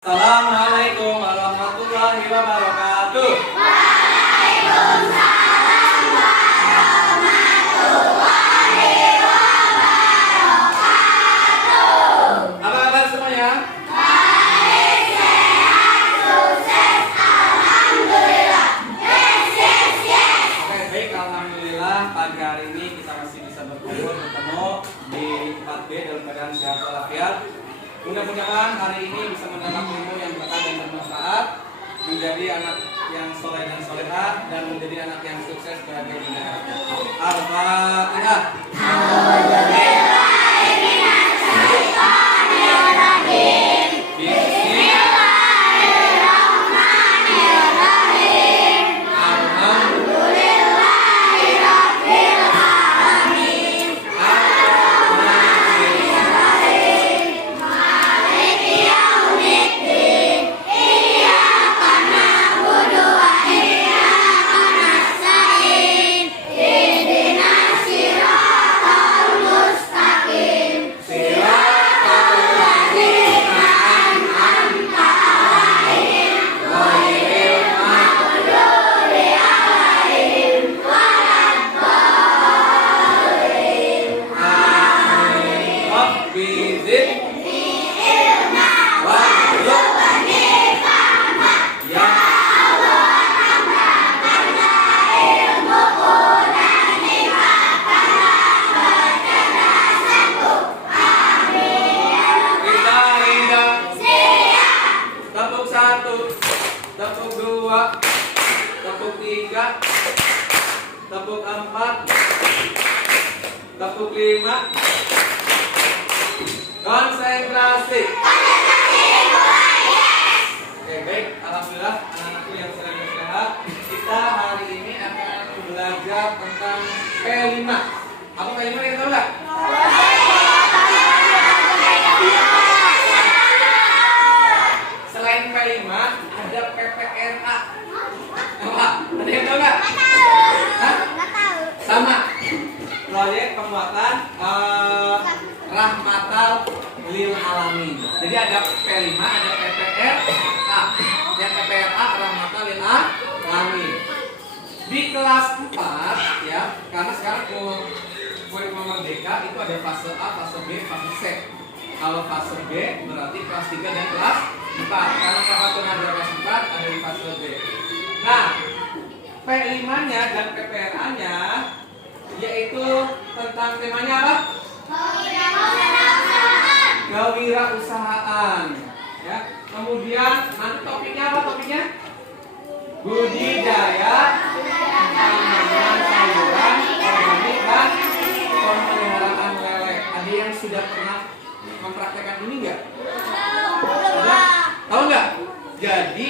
Assalamualaikum warahmatullahi wabarakatuh. Waalaikumsalam warahmatullahi wabarakatuh. Apa kabar semuanya? Baik, sehat, sukses, alhamdulillah. Yes. Oke, baik, alhamdulillah pagi hari ini kita masih bisa berkumpul bertemu di 4B dalam keadaan sehat walafiat. Mudah-mudahan hari ini bisa mendapat ilmu yang berkah dan bermanfaat, menjadi anak yang soleh dan solehah, dan menjadi anak yang sukses bahagia di akhirat. Al-Fatihah. Tepuk 2, tepuk 3, tepuk 4, tepuk 5. Konsentrasi. Oke, baik, alhamdulillah anak-anakku yang sering sehat. Kita hari ini akan belajar tentang P5. Apa P5 yang tahu nggak? Selain P5 ada PPRA. Apa? Ada yang tahu nggak? Hah? Sama. Proyek penguatan rahmatal lil alamin. Jadi ada P5, ada PPRA. Yang PPRA rahmatal lil alamin. Di kelas 4 ya, karena sekarang kurikulum merdeka itu ada fase A, fase B, fase C. Kalau fase B berarti kelas 3 dan kelas 4. Karena Kakak ada kelas 4 ada di fase B. Nah, P5-nya dan PPRA-nya yaitu tentang temanya apa? Kewirausahaan. Ya. Kemudian nanti topiknya apa topiknya? Budidaya tanaman sayuran organik dan pemeliharaan lele. Ada yang sudah pernah mempraktekkan ini enggak? Tahu nggak? Jadi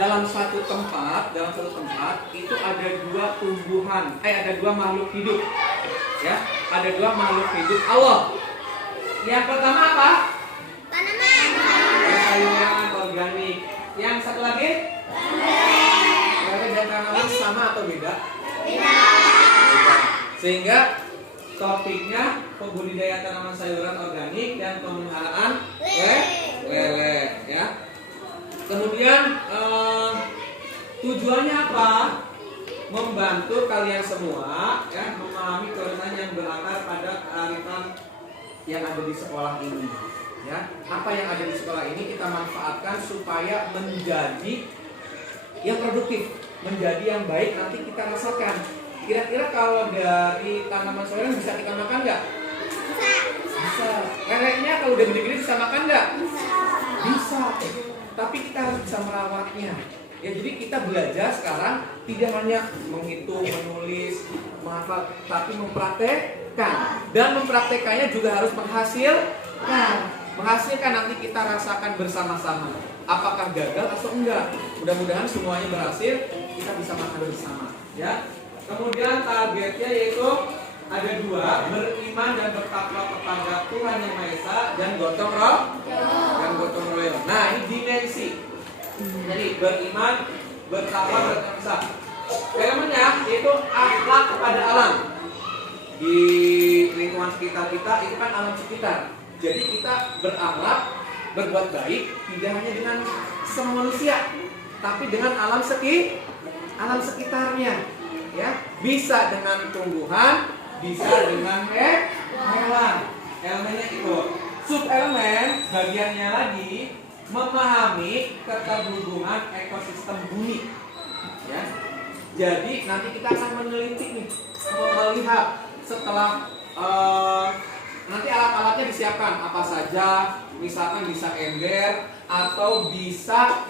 dalam satu tempat itu ada ada dua makhluk hidup, ya, ada dua makhluk hidup Allah. Yang pertama apa? Tanaman. Sayuran organik. Yang satu lagi? Lele dan tanaman sama atau beda? Beda. Sehingga topiknya pembudidaya tanaman sayuran organik dan pemeliharaan lele, ya. Kemudian tujuannya apa? Membantu kalian semua ya memahami kewenangan yang berakar pada kearifan yang ada di sekolah ini. Ya, apa yang ada di sekolah ini kita manfaatkan supaya menjadi yang produktif, menjadi yang baik nanti kita rasakan. Kira-kira kalau dari tanaman sayuran bisa kita makan nggak? Bisa. Lelenya kalau udah gede-gede bisa makan nggak? Bisa. Tapi kita harus bisa merawatnya. Ya, jadi kita belajar sekarang tidak hanya menghitung, menulis, menghafal, tapi mempraktekkan. Dan mempraktekannya juga harus menghasilkan. Menghasilkan nanti kita rasakan bersama-sama. Apakah gagal atau enggak? Mudah-mudahan semuanya berhasil, kita bisa makan bersama. Ya. Kemudian targetnya yaitu ada 2, beriman dan bertakwa kepada Tuhan Yang Maha Esa dan gotong royong. Nah, ini dimensi. Jadi beriman, bertakwa, bertakwa Esa. Elemennya yaitu akhlak kepada alam. Di lingkungan sekitar kita itu kan alam sekitar. Jadi kita berakhlak berbuat baik tidak hanya dengan sesama manusia, tapi dengan alam sekitarnya. Ya, bisa dengan tumbuhan, bisa dengan hewan. Elemennya itu. Subelemen bagiannya lagi memahami keterhubungan ekosistem bumi. Ya. Jadi nanti kita akan meneliti nih, melihat setelah nanti alat-alatnya disiapkan apa saja, misalkan bisa ember atau bisa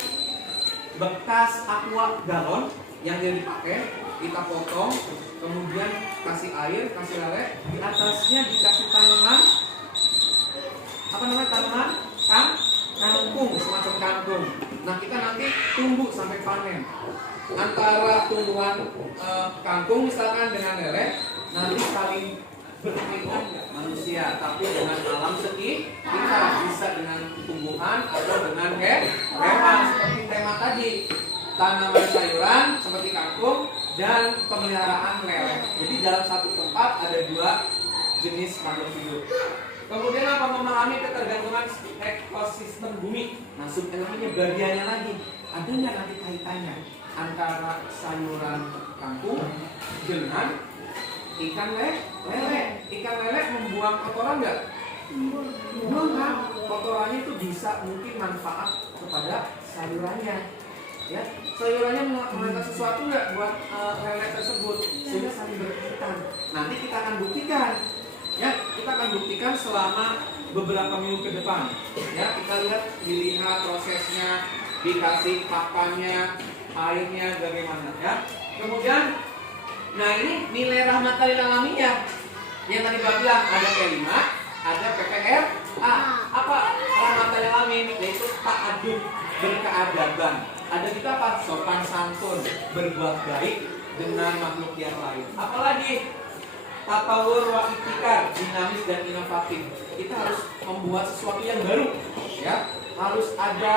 bekas aqua galon yang tidak dipakai, kita potong, kemudian kasih air, kasih lele, di atasnya dikasih tanaman, apa namanya tanaman? Kangkung, semacam kangkung. Nah kita nanti tunggu sampai panen. Antara tumbuhan kangkung misalkan dengan lele, nanti saling berkaitan manusia, tapi dengan alam kita bisa dengan tumbuhan atau dengan hewan seperti tema tadi, tanaman sayuran seperti kangkung dan pemeliharaan lele. Jadi dalam satu tempat ada dua jenis makhluk hidup. Kemudian apa? Memahami ketergantungan ekosistem bumi. Nah, subelemennya bagiannya lagi. Ada nggak nanti kaitannya antara sayuran kangkung dengan ikan lele? Ikan lele membuang kotoran nggak? Membuang. Kotorannya itu bisa mungkin manfaat kepada sayurannya. Ya, sayurannya mengandung sesuatu nggak buat lele tersebut, sehingga saling berkaitan. Nanti kita akan buktikan. Ya, kita akan buktikan selama beberapa minggu ke depan. Ya, kita dilihat prosesnya, dikasih pakannya, airnya bagaimana ya. Kemudian, nah ini nilai rahmatan lil alamin ya. Yang tadi Pak bilang ada P5, ada PPR. Apa rahmatan lil alamin? Yaitu ta'adub, berkeadaban. Ada kita apa? Sopan santun, berbuat baik dengan makhluk yang lain. Apalagi tatawur wa ibtikar, dinamis dan inovatif. Kita harus membuat sesuatu yang baru, ya. Harus ada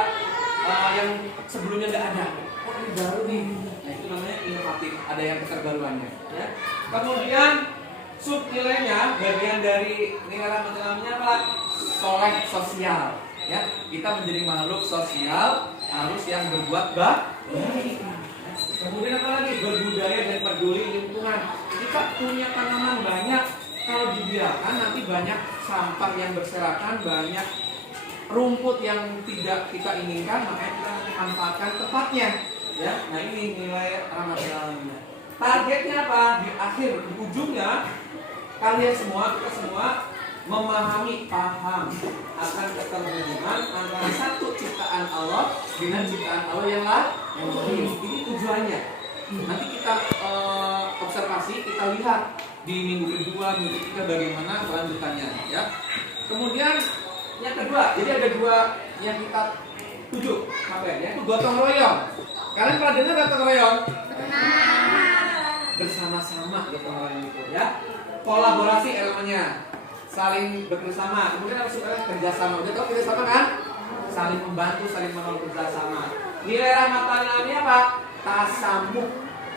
yang sebelumnya tidak ada. Oh ini baru nih. Nah itu namanya inovatif. Ada yang keterbaruannya. Ya. Kemudian sub nilainya, bagian dari nilai rahmatnya apa? Soleh sosial. Ya, kita menjadi makhluk sosial harus yang berbuat baik. Kemudian apa lagi? Berbudaya dan peduli lingkungan. Kita punya tanaman banyak, kalau dibiarkan nanti banyak sampah yang berserakan, banyak rumput yang tidak kita inginkan, makanya kita nanti manfaatkan tepatnya. Ya, nah ini nilai rahmatnya. Targetnya apa? Di akhir, di ujungnya kalian semua, kita semua memahami, paham akan keterhubungan antara satu ciptaan Allah dengan ciptaan Allah yang lain. Ini tujuannya. Nanti kita observasi, kita lihat di minggu kedua, minggu ketiga bagaimana kelanjutannya. Ya. Kemudian yang kedua, jadi ada dua yang kita tuju, apa ya? Itu gotong royong. Kalian pernah dengar gotong royong? Bersama-sama gotong royong itu, ya. Kolaborasi elemennya. Saling bekerjasama, kemudian harus kerjasama. Udah tahu kerjasama kan? Saling membantu, saling menolong, kerjasama. Nilai rahmatan ini apa? Tasamuh.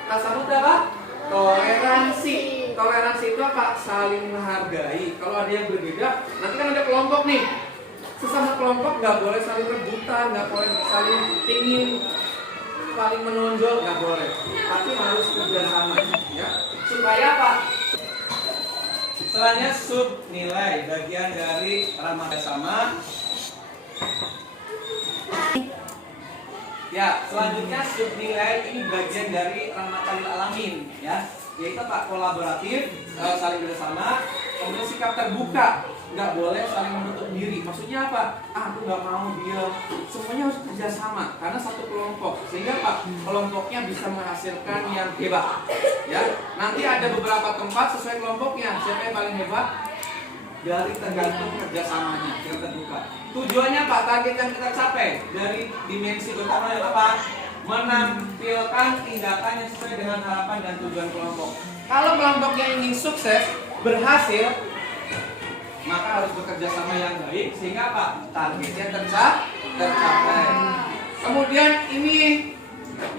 Tasamuh itu apa? Toleransi. Toleransi itu apa? Saling menghargai. Kalau ada yang berbeda, nanti kan ada kelompok nih. Sesama kelompok nggak boleh saling rebutan, nggak boleh saling ingin, saling menonjol, nggak boleh. Tapi harus kerjasama, ya. Supaya apa? Selanjutnya sub nilai, bagian dari rahmat sama. Ya, selanjutnya sub nilai ini bagian dari rahmatan lil alamin, ya. Yaitu apa? Kolaboratif, saling bersama, kemudian sikap terbuka, nggak boleh saling menutup diri. Maksudnya apa? Aku nggak mau dia. Semuanya harus kerjasama karena satu kelompok. Sehingga apa? Kelompoknya bisa menghasilkan yang hebat. Ya, nanti ada beberapa tempat sesuai kelompoknya. Siapa yang paling hebat? Dari tergantung kerjasamanya, yang terbuka. Tujuannya apa? Target yang kita capai dari dimensi utama yang apa? Menampilkan tindakan yang sesuai dengan harapan dan tujuan kelompok. Kalau kelompoknya ingin sukses, berhasil, maka harus bekerja sama yang baik sehingga apa? Targetnya tercapai. Kemudian ini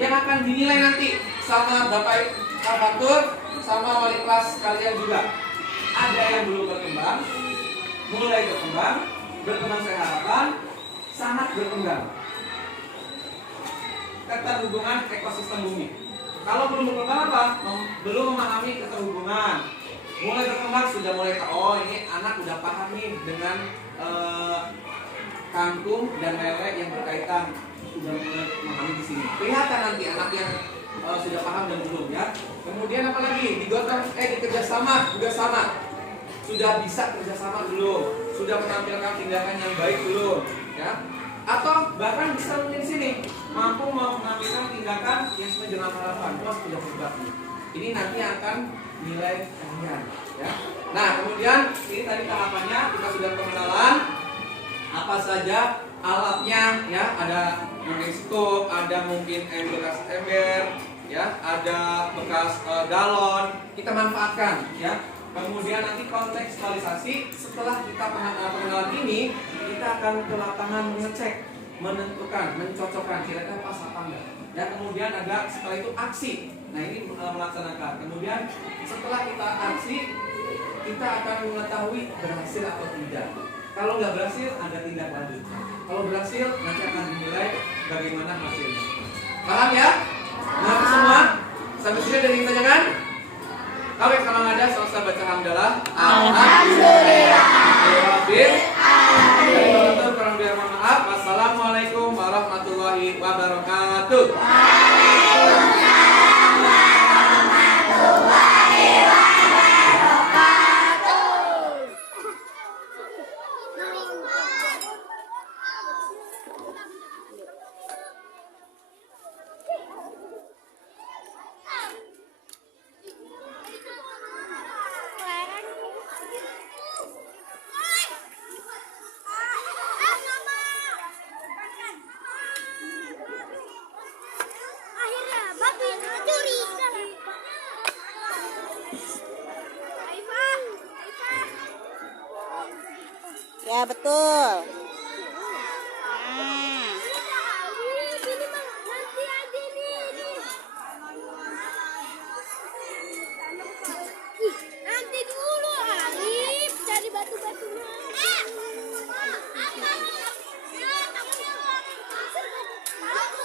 yang akan dinilai nanti sama Bapak Fatur, sama wali kelas kalian juga. Ada yang belum berkembang, mulai berkembang sesuai harapan, sangat berkembang. Keterhubungan ekosistem bumi. Kalau belum berkembang apa? Belum memahami keterhubungan. Mulai berkembang sudah mulai tahu, oh ini anak udah paham nih dengan kangkung dan lele yang berkaitan, sudah mulai memahami di sini. Kelihatan nanti anak yang sudah paham dan belum ya. Kemudian apa lagi? Dikerjasama juga sama. Sudah bisa kerjasama belum? Sudah menampilkan tindakan yang baik belum? Ya. Atau bahkan bisa mungkin di sini mampu menampilkan tindakan yang sesuai dengan harapan. Wah sudah hebat nih. Ini nanti akan nilai kalian. Ya. Nah kemudian ini tadi tahapannya kita sudah pengenalan apa saja alatnya ya, ada mungkin scoop, ada mungkin bekas ember, ya, ada bekas galon, kita manfaatkan ya. Kemudian nanti kontekstualisasi setelah kita pengenalan ini, kita akan ke lapangan mengecek, menentukan, mencocokkan kira-kira pas apa enggak. Ya, kemudian ada setelah itu aksi. Nah, ini melaksanakan. Kemudian setelah kita aksi, kita akan mengetahui berhasil atau tidak. Kalau nggak berhasil, ada tindak lanjut. Kalau berhasil, nanti akan dinilai bagaimana hasilnya. Paham ya? Nah, semua? Sampai sini ada yang ditanyakan? Oke, kalau nggak ada, selesai baca hamdalah. Alhamdulillah. Alhamdulillah. Kurang biar mohon maaf. Wassalamualaikum warahmatullahi wabarakatuh. Waalaikumsalam warahmatullahi akhirnya babi curi. Ya betul. Nanti dulu Arif cari batu-batunya. Apa?